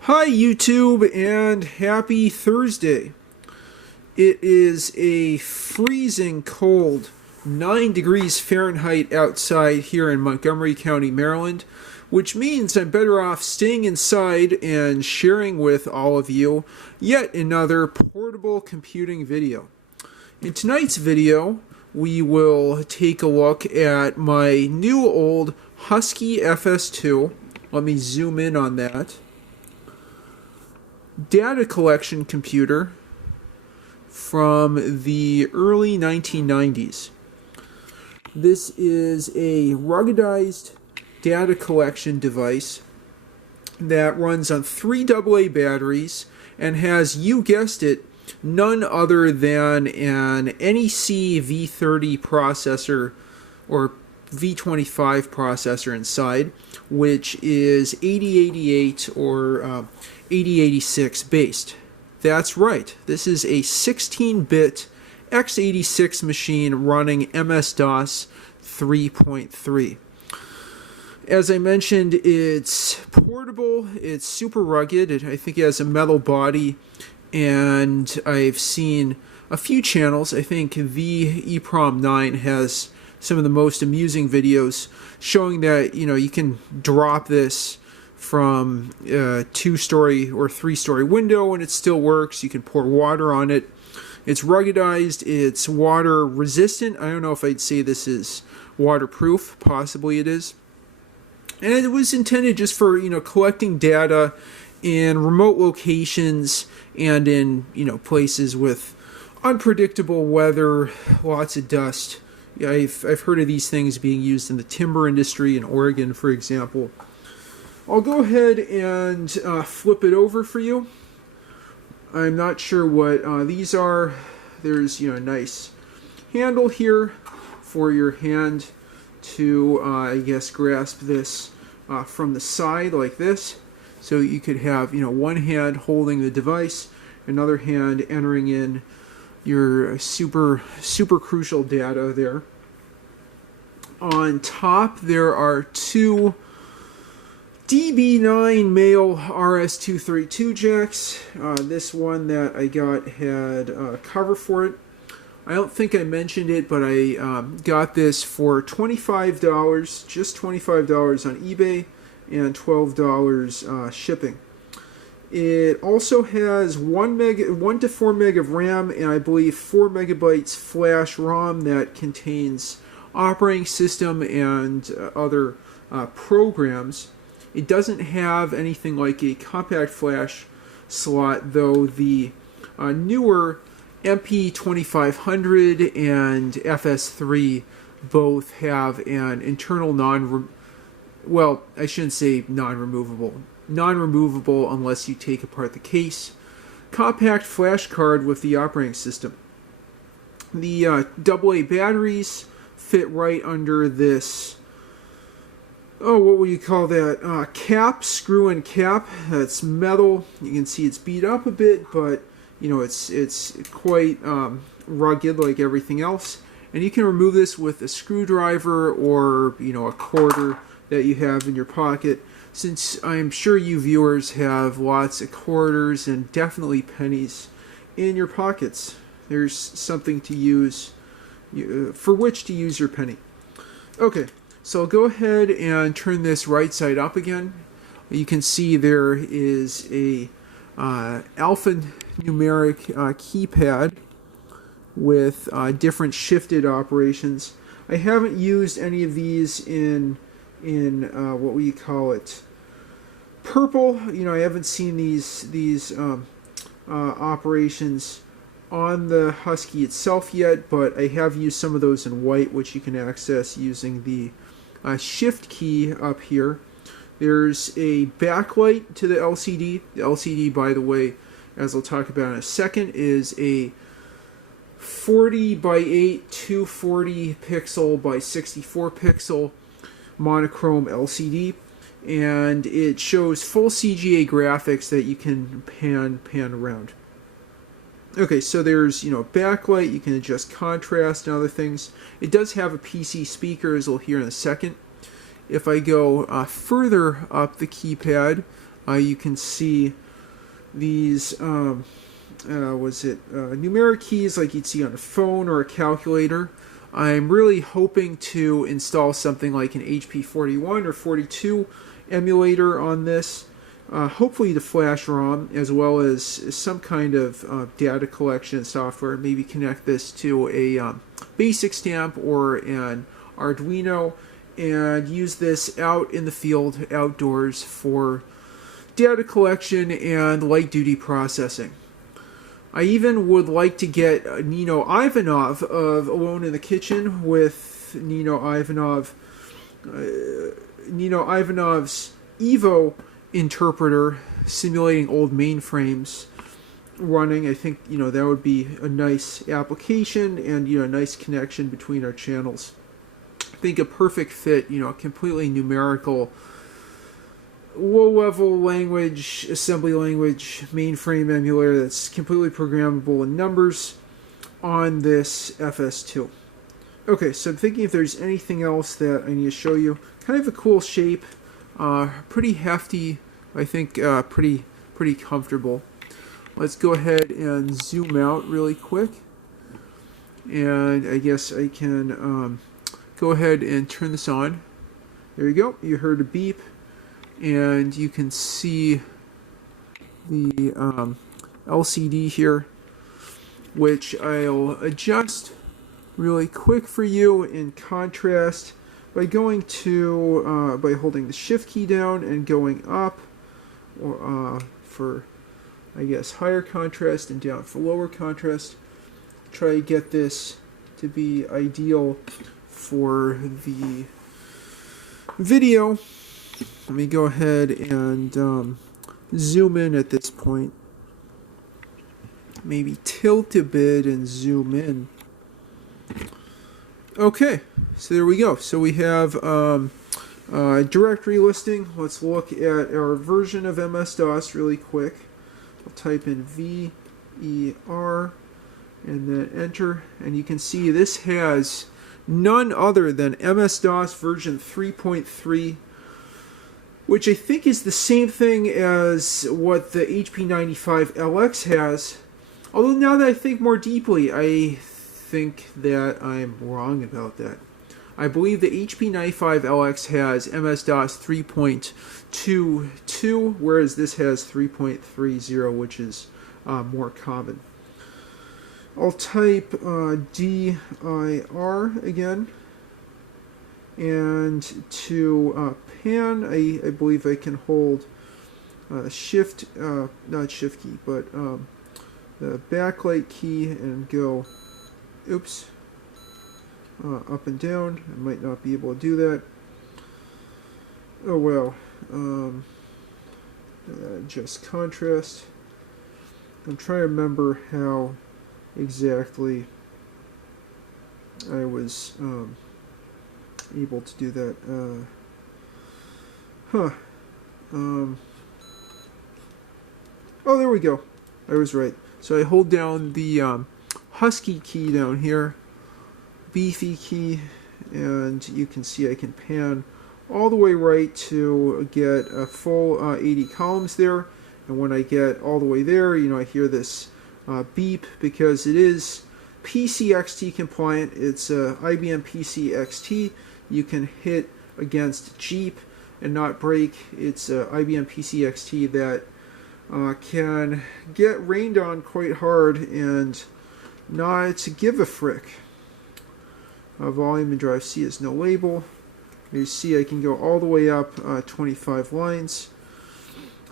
Hi YouTube and happy Thursday. It is a freezing cold 9 degrees Fahrenheit outside here in Montgomery County, Maryland, which means I'm better off staying inside and sharing with all of you yet another portable computing video. In tonight's video, we will take a look at my new old Husky FS2. Let me zoom in on that. Data collection computer from the early 1990s. This is a ruggedized data collection device that runs on 3 AA batteries and has, you guessed it, none other than an NEC V30 processor or V25 processor inside, which is 8088 or 8086 based. That's right, this is a 16-bit x86 machine running MS-DOS 3.3. As I mentioned, it's portable, it's super rugged, I think it has a metal body, and I've seen a few channels. I think the EEPROM 9 has some of the most amusing videos showing that you can drop this from a 2-story or 3-story window and it still works. You can pour water on it. It's ruggedized, it's water resistant. I don't know if I'd say this is waterproof, possibly it is. And it was intended just for collecting data in remote locations and in places with unpredictable weather, lots of dust. Yeah, I've heard of these things being used in the timber industry in Oregon, for example. I'll go ahead and flip it over for you. I'm not sure what these are. There's a nice handle here for your hand to, I guess, grasp this from the side like this. So you could have one hand holding the device, another hand entering in your super crucial data there. On top there are 2 DB9 male RS-232 jacks. This one that I got had a cover for it. I don't think I mentioned it, but I got this for $25, just $25 on eBay, and $12 shipping. It also has 1 to 4 meg of RAM and I believe 4 megabytes flash ROM that contains operating system and other programs. It doesn't have anything like a compact flash slot, though the newer MP2500 and FS3 both have an internal well, I shouldn't say non-removable unless you take apart the case, compact flash card with the operating system. The AA batteries fit right under this, what would you call that, cap, screw-in cap. That's metal. You can see it's beat up a bit, but it's quite rugged like everything else. And you can remove this with a screwdriver or a quarter that you have in your pocket. Since I'm sure you viewers have lots of quarters and definitely pennies in your pockets, there's something to use, for which to use your penny. Okay, so I'll go ahead and turn this right side up again. You can see there is a alphanumeric keypad with different shifted operations. I haven't used any of these in what would you call it, purple. I haven't seen these operations on the Husky itself yet, but I have used some of those in white, which you can access using the shift key up here. There's a backlight to the LCD. The LCD, by the way, as I'll talk about in a second, is a 40 by 8 240 pixel by 64 pixel monochrome LCD, and it shows full CGA graphics that you can pan around. Okay, so there's backlight. You can adjust contrast and other things. It does have a PC speaker, as we'll hear in a second. If I go further up the keypad, You can see these numeric keys like you'd see on a phone or a calculator. I'm really hoping to install something like an HP 41 or 42 emulator on this, hopefully the flash ROM, as well as some kind of data collection software. Maybe connect this to a basic stamp or an Arduino and use this out in the field, outdoors, for data collection and light duty processing. I even would like to get Nino Ivanov of Alone in the Kitchen with Nino Ivanov's Evo interpreter simulating old mainframes running. I think that would be a nice application and a nice connection between our channels. I think a perfect fit, a completely numerical, low-level language, assembly language, mainframe emulator that's completely programmable in numbers on this FS2. Okay, so I'm thinking if there's anything else that I need to show you. Kind of a cool shape, pretty hefty, I think pretty comfortable. Let's go ahead and zoom out really quick. And I guess I can go ahead and turn this on. There you go, you heard a beep. And you can see the LCD here, which I'll adjust really quick for you in contrast by going to by holding the shift key down and going up, or for I guess higher contrast, and down for lower contrast. Try to get this to be ideal for the video. Let me go ahead and zoom in at this point. Maybe tilt a bit and zoom in. Okay, so there we go. So we have directory listing. Let's look at our version of MS-DOS really quick. I'll type in VER and then enter, and you can see this has none other than MS-DOS version 3.3, which I think is the same thing as what the HP 95LX has. Although now that I think more deeply, I think that I'm wrong about that. I believe the HP 95LX has MS-DOS 3.22, whereas this has 3.30, which is more common. I'll type DIR again. And to pan, I believe I can hold shift, not shift key, but the backlight key and go, oops, up and down. I might not be able to do that. Oh well. Adjust contrast. I'm trying to remember how exactly I was able to do that. Oh, there we go. I was right. So I hold down the Husky key down here, beefy key, and you can see I can pan all the way right to get a full 80 columns there. And when I get all the way there, I hear this beep because it is PCXT compliant. It's IBM PC XT. You can hit against Jeep and not break. It's IBM PC XT that can get rained on quite hard and not give a frick. Volume and drive C is no label. You see I can go all the way up 25 lines.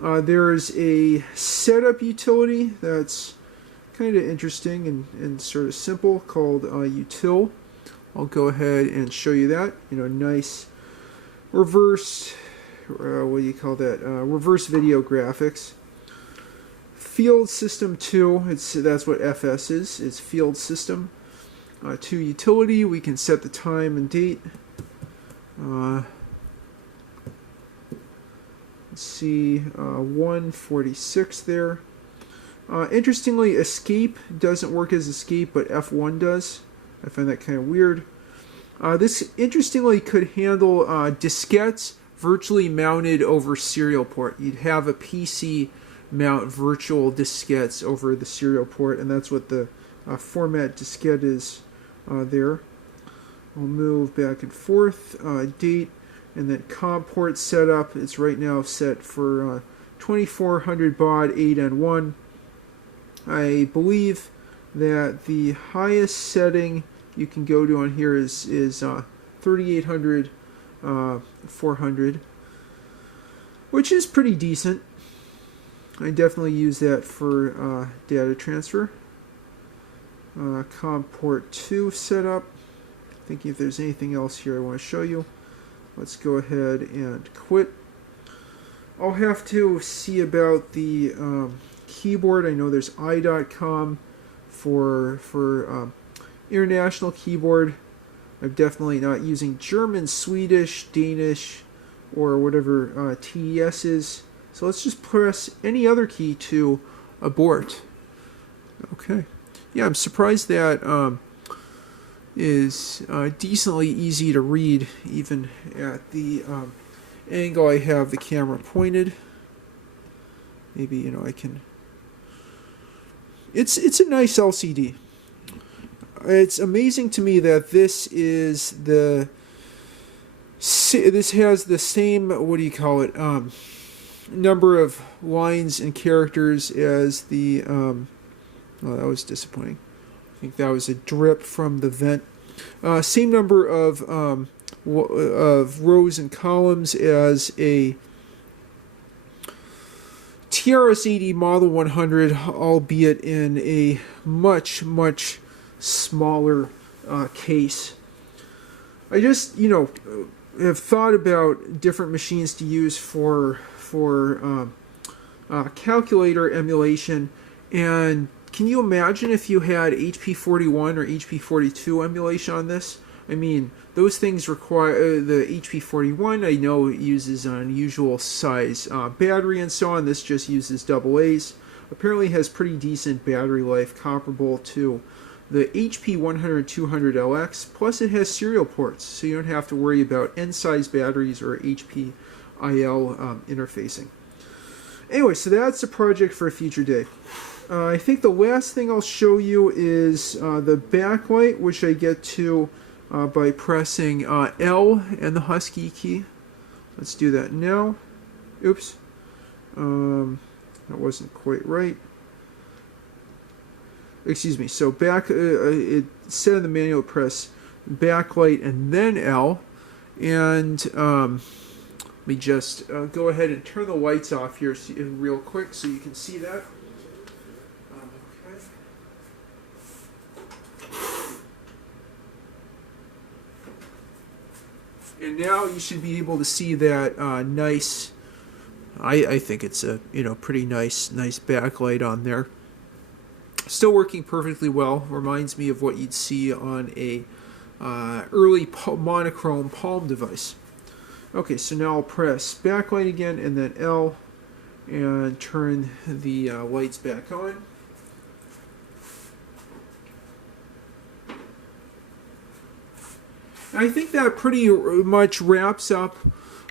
There's a setup utility that's kind of interesting and sort of simple called util. I'll go ahead and show you that. Nice reverse, what do you call that? Reverse video graphics. Field System 2, that's what FS is. It's Field System. To utility, we can set the time and date. Let's see, 146 there. Interestingly, escape doesn't work as escape, but F1 does. I find that kind of weird. This, interestingly, could handle diskettes virtually mounted over serial port. You'd have a PC mount virtual diskettes over the serial port, and that's what the format diskette is there. I'll move back and forth. Date, and then COM port setup. It's right now set for 2400 baud 8N1. I believe that the highest setting you can go to on here is 3800 400, which is pretty decent. I definitely use that for data transfer. COM port 2 setup. Thinking if there's anything else here I want to show you. Let's go ahead and quit. I'll have to see about the keyboard. I know there's i.com for international keyboard. I'm definitely not using German, Swedish, Danish, or whatever TES is. So let's just press any other key to abort. Okay. Yeah, I'm surprised that is decently easy to read, even at the angle I have the camera pointed. Maybe, you know, I can... It's a nice LCD. It's amazing to me that this is the... This has the same, what do you call it, number of lines and characters as the... oh, that was disappointing. I think that was a drip from the vent. Same number of rows and columns as a TRS-80 Model 100, albeit in a much, much smaller case. I just, you know, have thought about different machines to use for calculator emulation, and can you imagine if you had HP41 or HP42 emulation on this? I mean, those things require, the HP41 I know uses an unusual size battery and so on. This just uses AA's. Apparently has pretty decent battery life, comparable to the HP 100-200LX, plus it has serial ports, so you don't have to worry about N-size batteries or HP IL interfacing. Anyway, so that's a project for a future day. I think the last thing I'll show you is the backlight, which I get to by pressing L and the Husky key. Let's do that now. Oops. That wasn't quite right. Excuse me. So back, it said in the manual, press backlight and then L. And let me just go ahead and turn the lights off here real quick so you can see that. And now you should be able to see that nice, I think it's a, you know, pretty nice backlight on there. Still working perfectly well. Reminds me of what you'd see on a early monochrome Palm device. Okay, so now I'll press backlight again and then L and turn the lights back on. I think that pretty much wraps up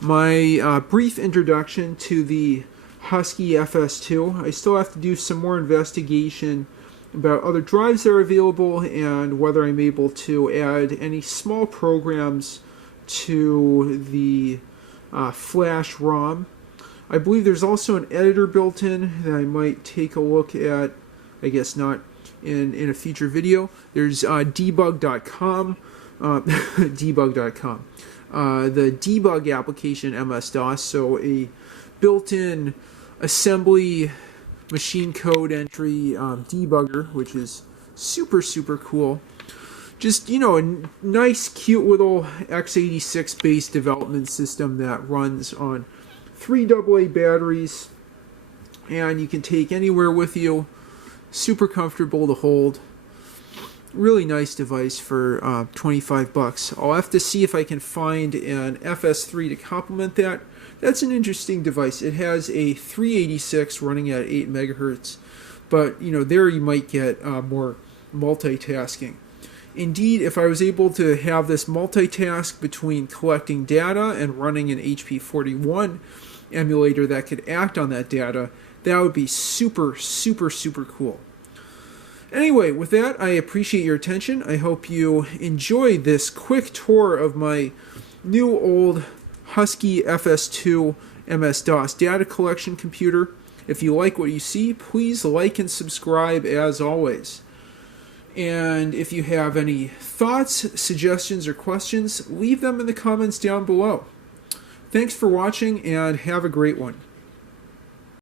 my brief introduction to the Husky FS2. I still have to do some more investigation about other drives that are available and whether I'm able to add any small programs to the flash ROM. I believe there's also an editor built in that I might take a look at, I guess not in a future video. There's debug.com. Debug.com. The debug application MS-DOS, so a built-in assembly machine code entry debugger, which is super cool. Just, you know, a nice cute little x86 based development system that runs on 3 AA batteries and you can take anywhere with you. Super comfortable to hold. Really nice device for 25 bucks. I'll have to see if I can find an FS3 to complement that. That's an interesting device. It has a 386 running at 8 megahertz, but you know, there you might get more multitasking. Indeed, if I was able to have this multitask between collecting data and running an HP41 emulator that could act on that data, that would be super, super, super cool. Anyway, with that, I appreciate your attention. I hope you enjoyed this quick tour of my new old Husky FS2 MS-DOS data collection computer. If you like what you see, please like and subscribe as always. And if you have any thoughts, suggestions, or questions, leave them in the comments down below. Thanks for watching and have a great one.